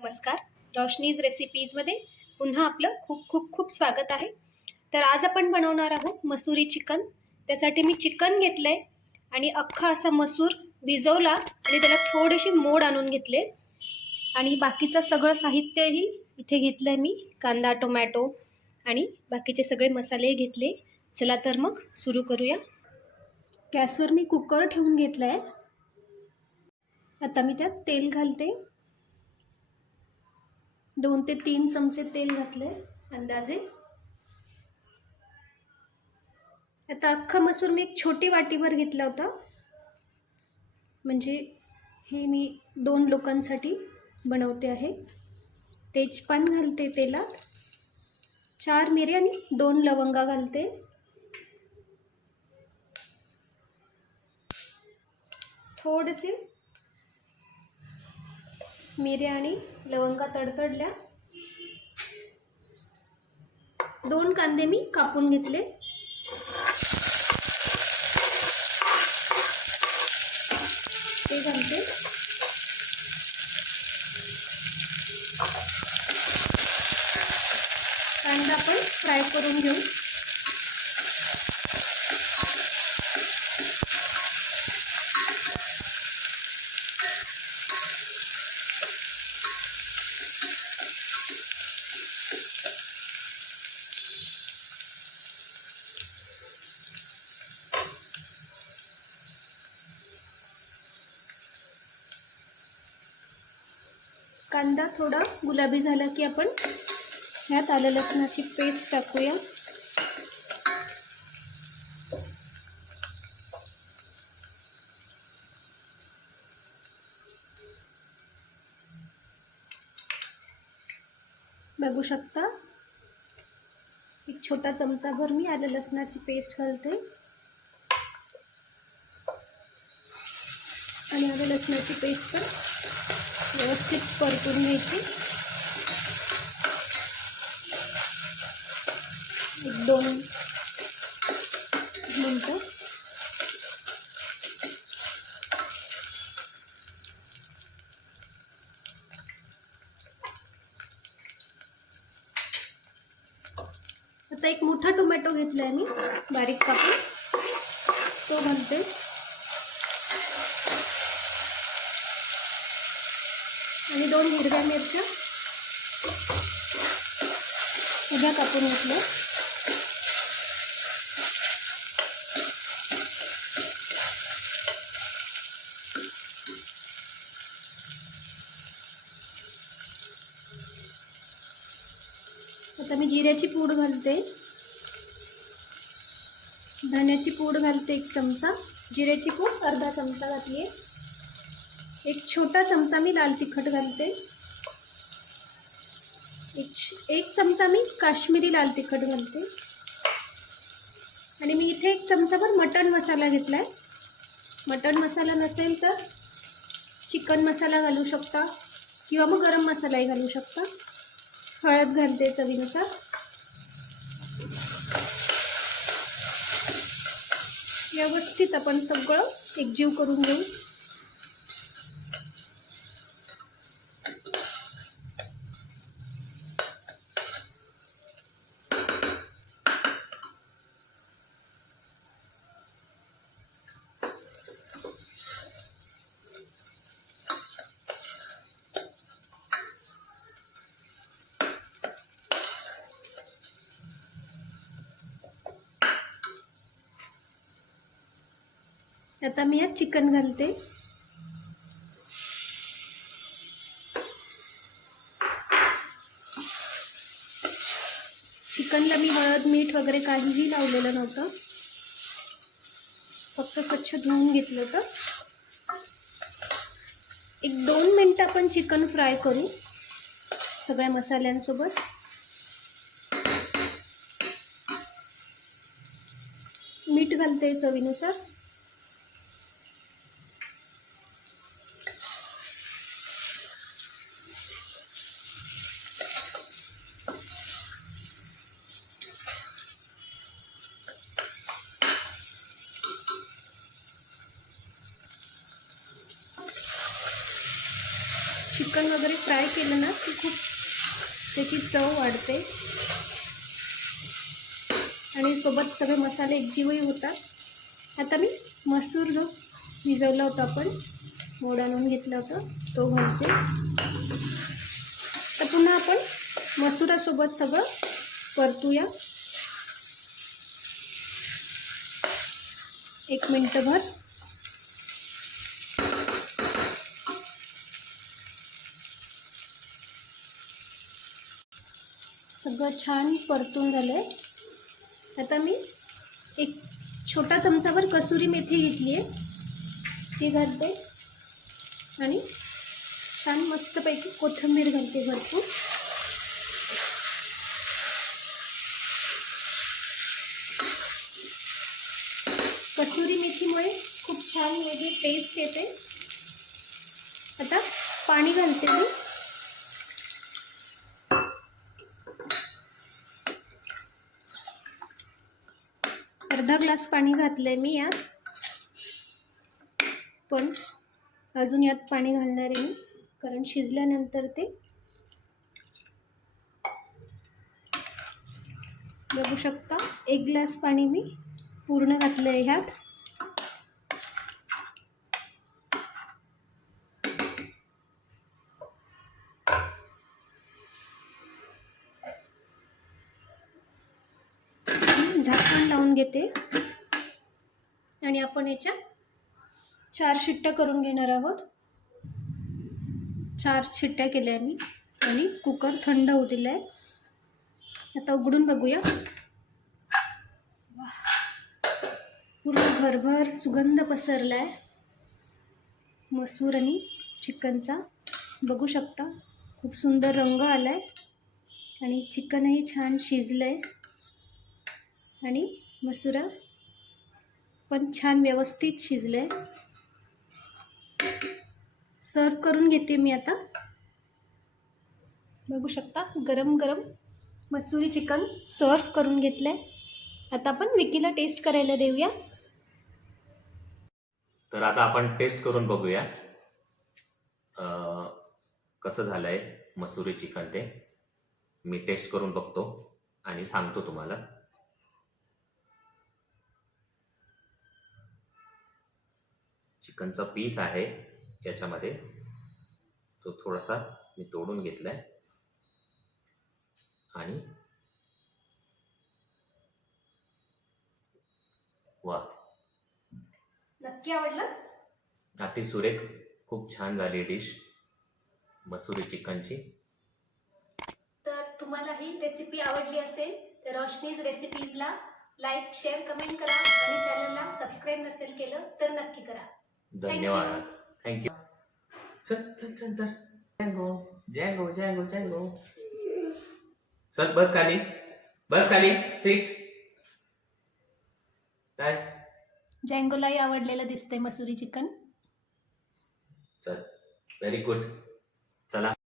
नमस्कार. रोशनीज रेसिपीजमध्ये पुन्हा आपलं खूप खूप खूप स्वागत आहे. तर आज आपण बनवणार आहोत मसुरी चिकन. त्यासाठी मी चिकन घेतलं आहे आणि अख्खा असा मसूर भिजवला आणि त्याला थोडेसे मोड आणून घेतले आणि बाकीचं सगळं साहित्यही इथे घेतलं आहे मी. कांदा, टोमॅटो आणि बाकीचे सगळे मसाले घेतले. चला तर मग सुरू करूया. गॅसवर मी कुकर ठेवून घेतलं आहे. आता मी त्यात तेल घालते. 2 ते 3 चमचे तेल घातले अंदाजे. आता अख्खा मसूर मी एक छोटी वाटीभर घेतला होता, म्हणजे हे मी 2 लोकांसाठी बनवते आहे. तेजपान घालते तेलात, 4 मिरी आणि 2 लवंगा घालते. थोडेसे मिऱ्या आणि लवंगा तडतडल्या. 2 कांदे मी कापून घेतले. ते घालते. कांदा आपण फ्राय करून घेऊ. कांदा थोडा गुलाबी झाला की आपण ह्यात आलं लसणाची पेस्ट टाकूया. बघू शकता, एक छोटा चमचाभर मी आलं लसणाची पेस्ट घालते आणि आलं लसणाची पेस्ट पण व्यवस्थित परतून घ्यायची. 1-2 मिनटं. आता एक मोठा टोमॅटो घेतला आहे मी बारीक कापून, तो घालते. आणि 2 हिरव्या मिरच्या उभ्या कापून घेतल्या. आता मी जिऱ्याची पूड घालते, धण्याची पूड घालते 1 चमचा, जिऱ्याची पूड अर्धा चमचा घातली आहे. 1 छोटा चमचा मी लाल तिखट घालते. 1 चमचा मी काश्मीरी लाल तिखट घालते. आणि मी इथे 1 चमचाभर मटण मसाला घेतला आहे. मटण मसाला नसेल तर चिकन मसाला घालू शकता किंवा मग गरम मसालाही घालू शकता. हळद घालते चवीनुसार. व्यवस्थित आपण सगळं एकजीव करून घेऊ. आता मी यात चिकन घालते. चिकनला मी हळद मीठ वगैरे काहीही लावलेलं नव्हतं, फक्त स्वच्छ धुवून घेतलं होतं. 1-2 मिनटं आपण चिकन फ्राय करू सगळ्या मसाल्यांसोबत. मीठ घालते चवीनुसार. चिकन वगैरे फ्राय केलं ना की खूप त्याची चव वाढते आणि सोबत सगळे मसाले एकजीवही होतात। आता मी मसूर जो भिजवला होता आपण मोड आणून घेतला होता तो घालते। तर पुन्हा आपण मसुरासोबत सगळं परतूया 1 मिनिटभर। सगळं छान परतून झालंय। आता मी एक छोटा चमचाभर कसुरी मेथी घेतली आहे ती घालते आणि छान मस्तपैकी कोथिंबीर घालते भरपूर। कसुरी मेथीमुळे खूप छान वेगळी टेस्ट येते। आता पाणी घालते मी। अर्धा ग्लास पाणी घातलंय मी यात, पण अजून यात पाणी घालणार आहे मी कारण शिजल्यानंतर ते बघू शकता 1 ग्लास पाणी मी पूर्ण घातलंय ह्यात। झाकण लावून घेते आणि आपण याच्या 4 शिट्ट्या करून घेणार आहोत। 4 शिट्ट्या केल्या मी आणि कुकर थंड होऊ दिलाय। आता उघडून बघूया। पूर्ण घरभर सुगंध पसरलाय मसूर आणि चिकनचा, बघू शकता खूप सुंदर रंग आलाय आणि चिकनही छान शिजलंय आणि मसुरा पण छान व्यवस्थित शिजलंय। सर्व करून घेते मी आता। बघू शकता गरम गरम मसुरी चिकन सर्व करून घेतलंय। आता आपण विकीला टेस्ट करायला देऊया। तर आता आपण टेस्ट करून बघूया कसं झालंय मसुरी चिकन ते। मी टेस्ट करून बघतो आणि सांगतो तुम्हाला। चिकनचा पीस आहे याच्यामध्ये, तो थोडासा मी तोडून घेतलाय आणि वा, नक्की आवडलं? अति सुरेख, खूप छान झाली डिश मसुरी चिकनची। तर तुम्हाला ही रेसिपी आवडली असेल तर रोशनीज रेसिपीजला लाईक, शेअर, कमेंट करा आणि चॅनलला सबस्क्राईब नसेल केलं तर नक्की करा। धन्यवाद, थँक्यू। चल चल चल तर जँगो जँगो जँगो जँगो, चल बस खाली, बस खाली, सीट। काय जँगोलाही आवडलेलं दिसतंय मसुरी चिकन। चल, व्हेरी गुड, चला।